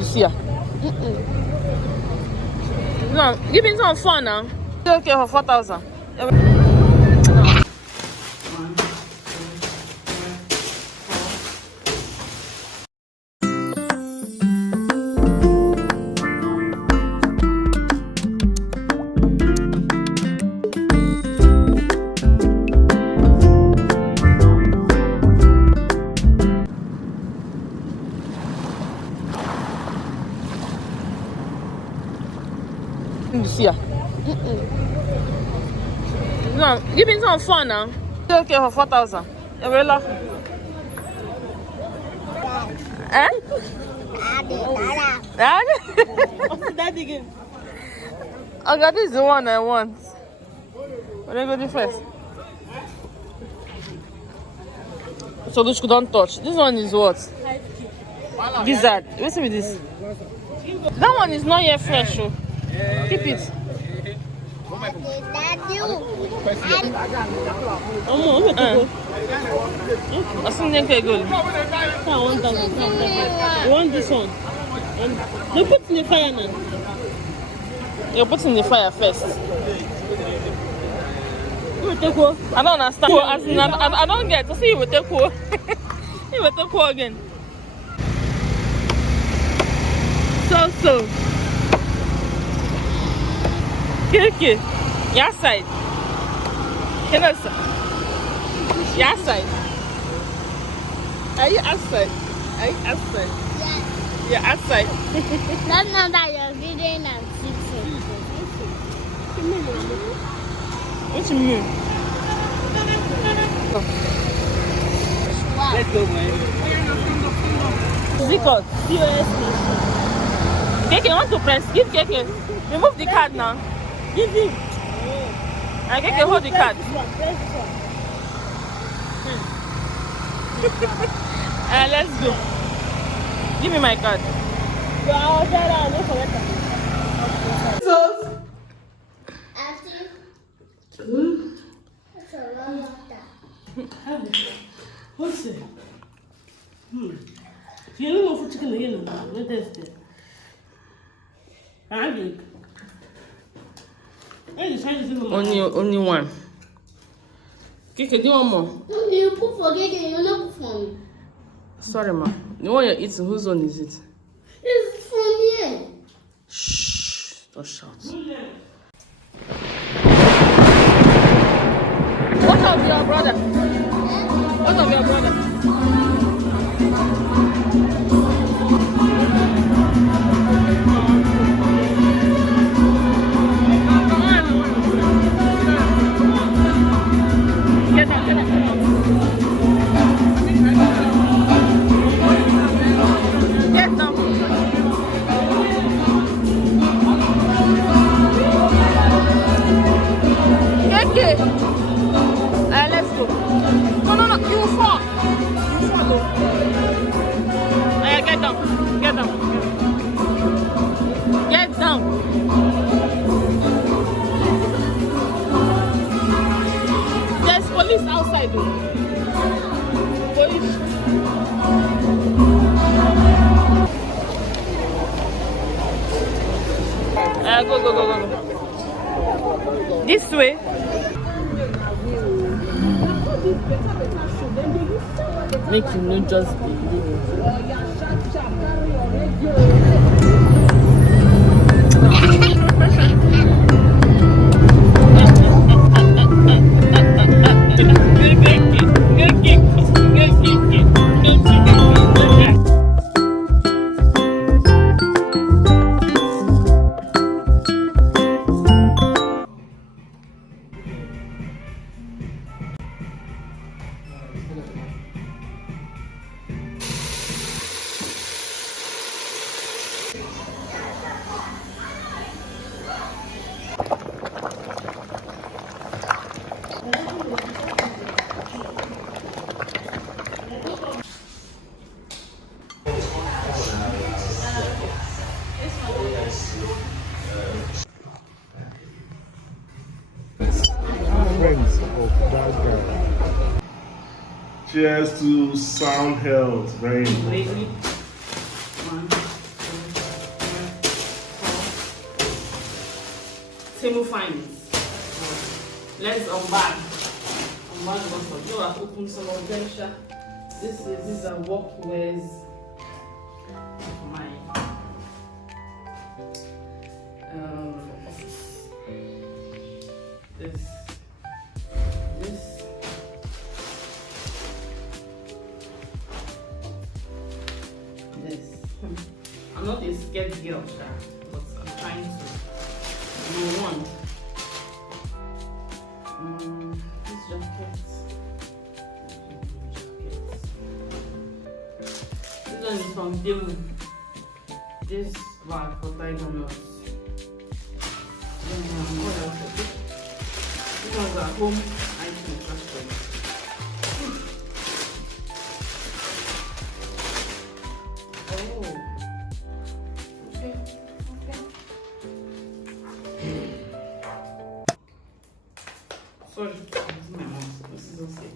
You see her? No, give me some fun now. Okay for 4,000. You see her? No, give me some fun now. Okay for 4,000. Umbrella. Eh? That again. Okay, this is the one I want. But I go do first. So this don't touch. This one is what? Gizzard. What's with this? That one is not yet fresh. So. Keep it. You want this one? They put in the fire now. You put in the fire first. I don't understand. I don't get to see you with the cool. You with the cool again. So. Okay. Your side. Your side. Are you outside? Are you outside? Yes. You're outside. That's not that you're reading and sitting. What you mean? Wow. Let's go, man. Zikot. POS Keke, you want to press? Give Keke. Remove the card now. Give him. And Keke, hold the card. Press this one. Let's go. Give me my card. You are there and look for it. Auntie. That's a lot of that. What's it? You don't know for chicken again. What is it? Only one. Keke, do you want more? You put for Gege, you not put for me. Sorry, ma. The one you're eating, whose one is it? It's from here. Shh. Don't shout. What of your brother? What of your brother? Let's go. No, you will fall. You fall though. Get down. Get down. Get down. There's police outside though. Police. Go. This way. Make you not just believe Friends of that guy. Cheers to sound health. Very important. Temu finds. Let's unbag. Unbag what's up. You have opened some of them. These are workwears. My office. This. I'm not a scared girl, but I'm trying to. Number one. This jacket. This one is from Temu. This bag for tiger nuts. What else? This one's at home. I can trust them. Sorry, this is my mouth. This is okay.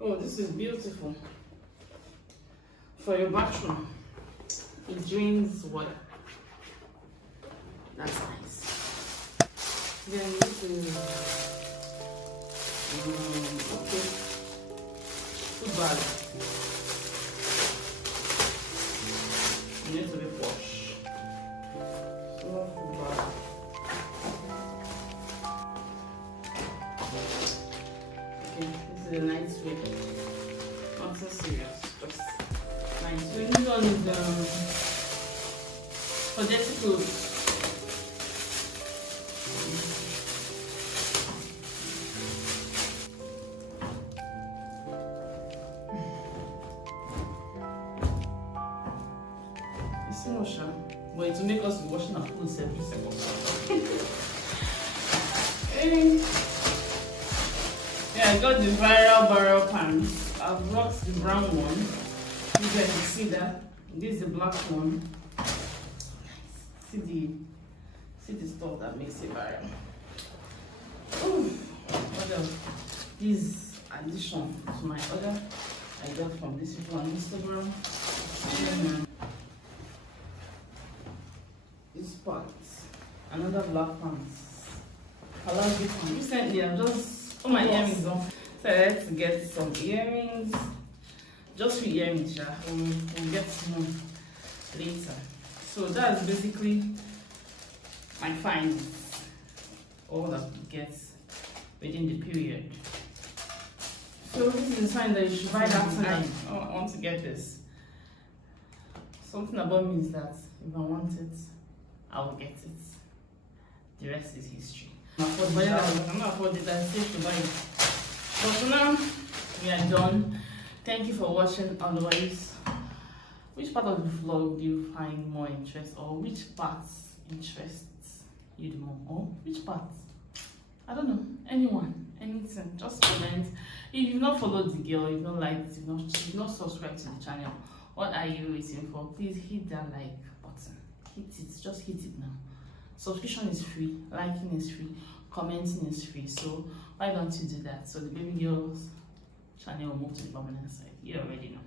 Oh, this is beautiful. For your bathroom, it drains water. That's nice. Then this is okay. Food bag. It needs to be washed. Food bag. This is a nice way. Not so serious, just nice. So this one is for dirty clothes. It's so much, but it will make us be washing our clothes every second. Yeah, I got the viral barrel pants. I've rocked the brown one. You guys can see that. This is the black one. See the stuff that makes it viral. Oh, what else? This addition to my order I got from this people on Instagram. This pants, another black pants. I like this one. Recently, I've just put my earrings on. So I had to get some earrings. Just few earrings, yeah. We'll get more later. So that's basically my finds. All that we get within the period. So this is a sign that you should buy that tonight. I want to get this. Something about me is that if I want it, I will get it. The rest is history. I'm not afford it, I still to buy it. But for now, we are done. Thank you for watching. Otherwise, which part of the vlog do you find more interest, or which parts interests you the more, or which parts? I don't know. Anyone, anything, just comment. If you've not followed the girl, you've not liked, you've not subscribed to the channel, what are you waiting for? Please hit that like button. Hit it, just hit it now. Subscription is free, liking is free, commenting is free. So why don't you do that? So the baby girl's channel will move to the permanent side. You already know.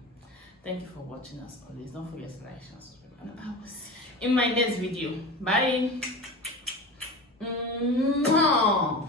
Thank you for watching us always. Don't forget to like, share, and subscribe. And I will see you in my next video. Bye. Mwah.